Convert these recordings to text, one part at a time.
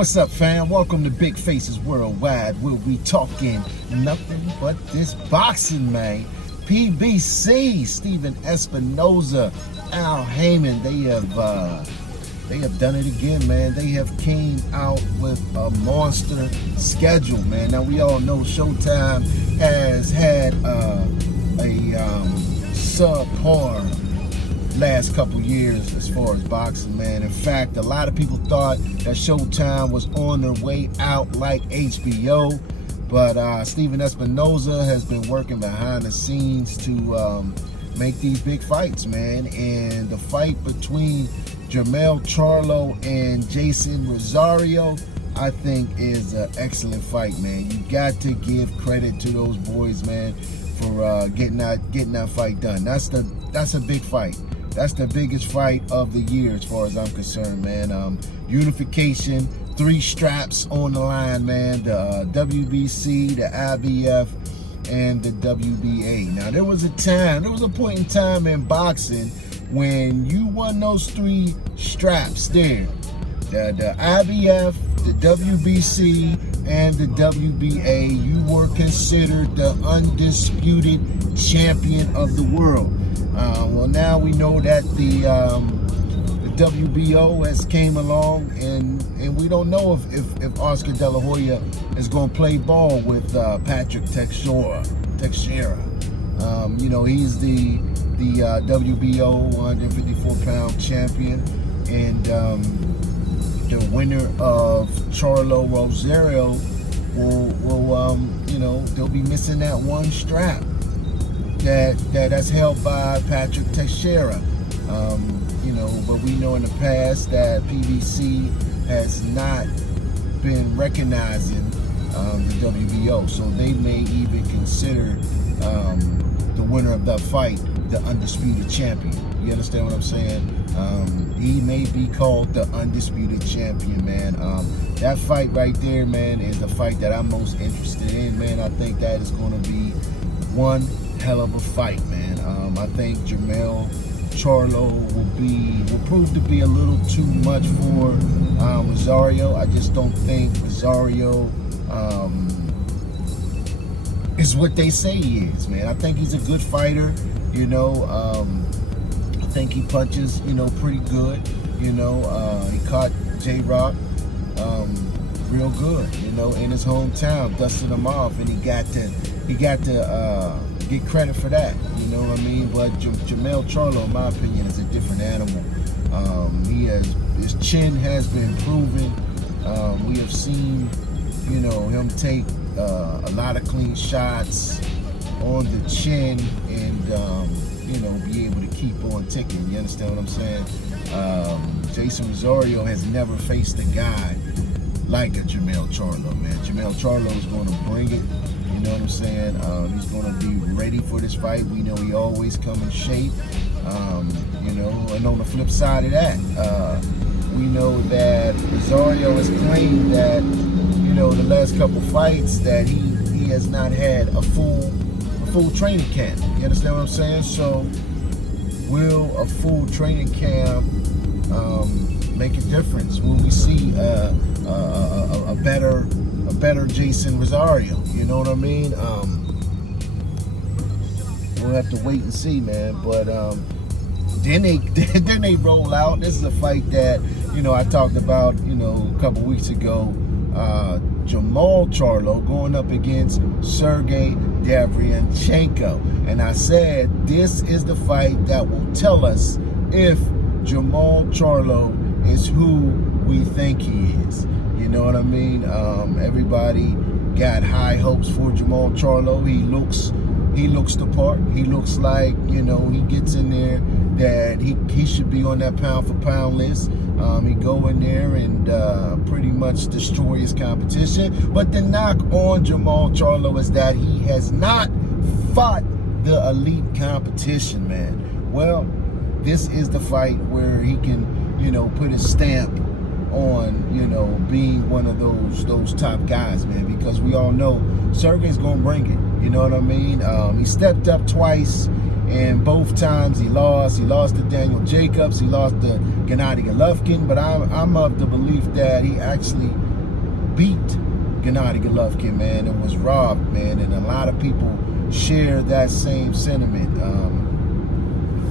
What's up, fam? Welcome to Big Faces Worldwide, where we talking nothing but this boxing, man. PBC, Steven Espinoza, Al Heyman, they have done it again, man. They have came out with a monster schedule, man. Now we all know Showtime has had a subpar last couple years as far as boxing, man. In fact, a lot of people thought that Showtime was on their way out like HBO, but Steven Espinoza has been working behind the scenes to make these big fights, man. And the fight between Jermell Charlo and Jaison Rosario, I think, is an excellent fight, man. You got to give credit to those boys, man, for getting that fight done. That's a big fight. That's the biggest fight of the year as far as I'm concerned, man. Unification, 3 straps on the line, man. The WBC, the IBF, and the WBA. Now, there was a point in time in boxing when you won those 3 straps there. The IBF, the WBC, and the WBA, you were considered the undisputed champion of the world. Well, now we know that the WBO has came along, and we don't know if Oscar De La Hoya is going to play ball with Patrick Teixeira. You know, he's the WBO 154-pound champion, and the winner of Jaison Rosario will you know, they'll be missing that 1 strap that's held by Patrick Teixeira. You know, but we know in the past that PBC has not been recognizing the WBO, so they may even consider the winner of that fight the undisputed champion. You understand what I'm saying? He may be called the undisputed champion, man. That fight right there, man, is the fight that I'm most interested in, man. I think that is going to be one hell of a fight, man. I think Jermell Charlo will prove to be a little too much for Rosario. I just don't think Rosario is what they say he is, man. I think he's a good fighter, you know. I think he punches, you know, pretty good. You know, he caught J-Rock real good, you know, in his hometown, dusted him off, and he got to get credit for that, you know what I mean? But Jermell Charlo, in my opinion, is a different animal. His chin has been proven. We have seen, you know, him take a lot of clean shots on the chin and you know, be able to keep on ticking. You understand what I'm saying? Jaison Rosario has never faced a guy like a Jermell Charlo, man. Jermell Charlo is going to bring it. You know what I'm saying? He's going to be ready for this fight. We know he always come in shape. You know, and on the flip side of that, we know that Rosario has claimed that, you know, the last couple fights that he has not had a full training camp. You understand what I'm saying? So, will a full training camp make a difference? Will we see a better Jaison Rosario? You know what I mean? We'll have to wait and see, man. But then they roll out. This is a fight that, you know, I talked about, you know, a couple weeks ago. Jermall Charlo going up against Sergiy Derevyenchenko, and I said this is the fight that will tell us if Jermall Charlo is who we think he is. You know what I mean? Everybody got high hopes for Jermall Charlo. He looks the part. He looks like, you know, he gets in there that he should be on that pound for pound list. He go in there and pretty much destroy his competition. But the knock on Jermall Charlo is that he has not fought the elite competition, man. Well, this is the fight where he can, you know, put his stamp on, you know, being one of those top guys, man, because we all know Sergey's gonna bring it. You know what I mean? He stepped up twice, and both times he lost. He lost to Daniel Jacobs. He lost to Gennady Golovkin. But I'm of the belief that he actually beat Gennady Golovkin, man, and was robbed, man. And a lot of people share that same sentiment.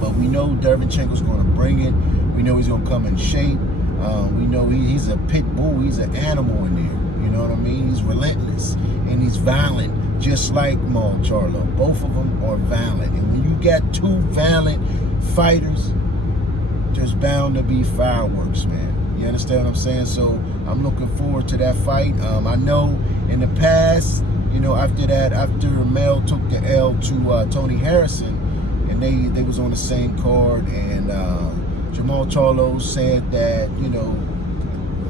But we know Derevyanchenko's going to bring it. We know he's going to come in shape. We know he's a pit bull. He's an animal in there. You know what I mean? He's relentless and he's violent, just like Jermall Charlo. Both of them are violent. And when you got two violent fighters, there's bound to be fireworks, man. You understand what I'm saying? So I'm looking forward to that fight. I know in the past, you know, after Mel took the L to Tony Harrison, and they was on the same card, and Jermall Charlo said that, you know,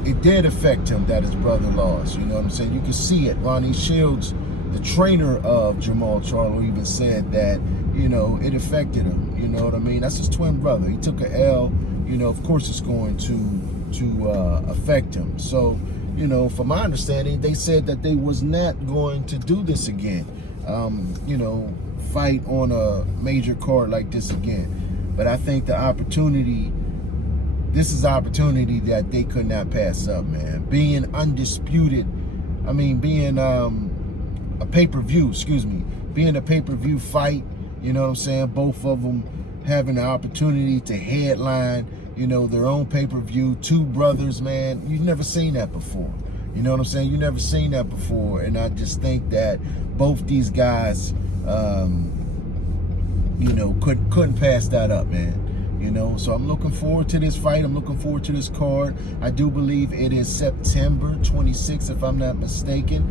it did affect him that his brother lost. You know what I'm saying? You can see it. Ronnie Shields, the trainer of Jermall Charlo, even said that, you know, it affected him. You know what I mean? That's his twin brother. He took an L. You know, of course it's going to affect him. So, you know, from my understanding, they said that they was not going to do this again. You know, fight on a major card like this again. But I think the opportunity, this is an opportunity that they could not pass up, man. Being undisputed, I mean, being a pay-per-view, excuse me, being a pay-per-view fight, you know what I'm saying? Both of them having the opportunity to headline, you know, their own pay-per-view. Two brothers, man, you've never seen that before. You know what I'm saying? You've never seen that before. And I just think that both these guys, you know, couldn't pass that up, man. You know, so I'm looking forward to this fight. I'm looking forward to this card. I do believe it is September 26th, if I'm not mistaken.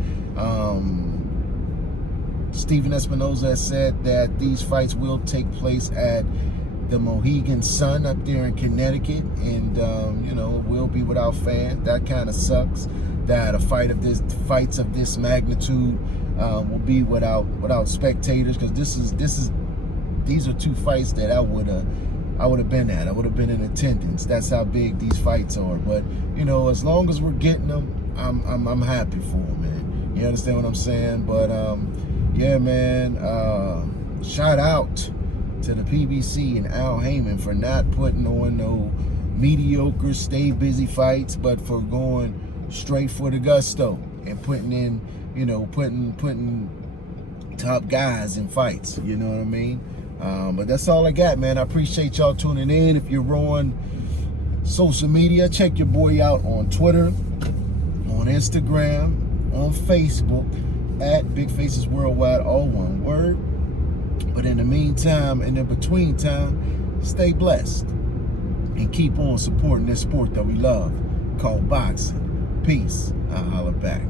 Stephen Espinoza has said that these fights will take place at the Mohegan Sun up there in Connecticut, and you know, it will be without fans. That kind of sucks that fights of this magnitude will be without spectators, because these are two fights that I would have been at. I would have been in attendance. That's how big these fights are. But you know, as long as we're getting them, I'm happy for them, man. You understand what I'm saying? But yeah, man. Shout out to the PBC and Al Heyman for not putting on no mediocre, stay busy fights, but for going straight for the gusto and putting in, you know, putting top guys in fights. You know what I mean? But that's all I got, man. I appreciate y'all tuning in. If you're on social media, check your boy out on Twitter, on Instagram, on Facebook, at Big Faces Worldwide, all one word. But in the meantime, and in between time, stay blessed and keep on supporting this sport that we love called boxing. Peace. I'll holler back.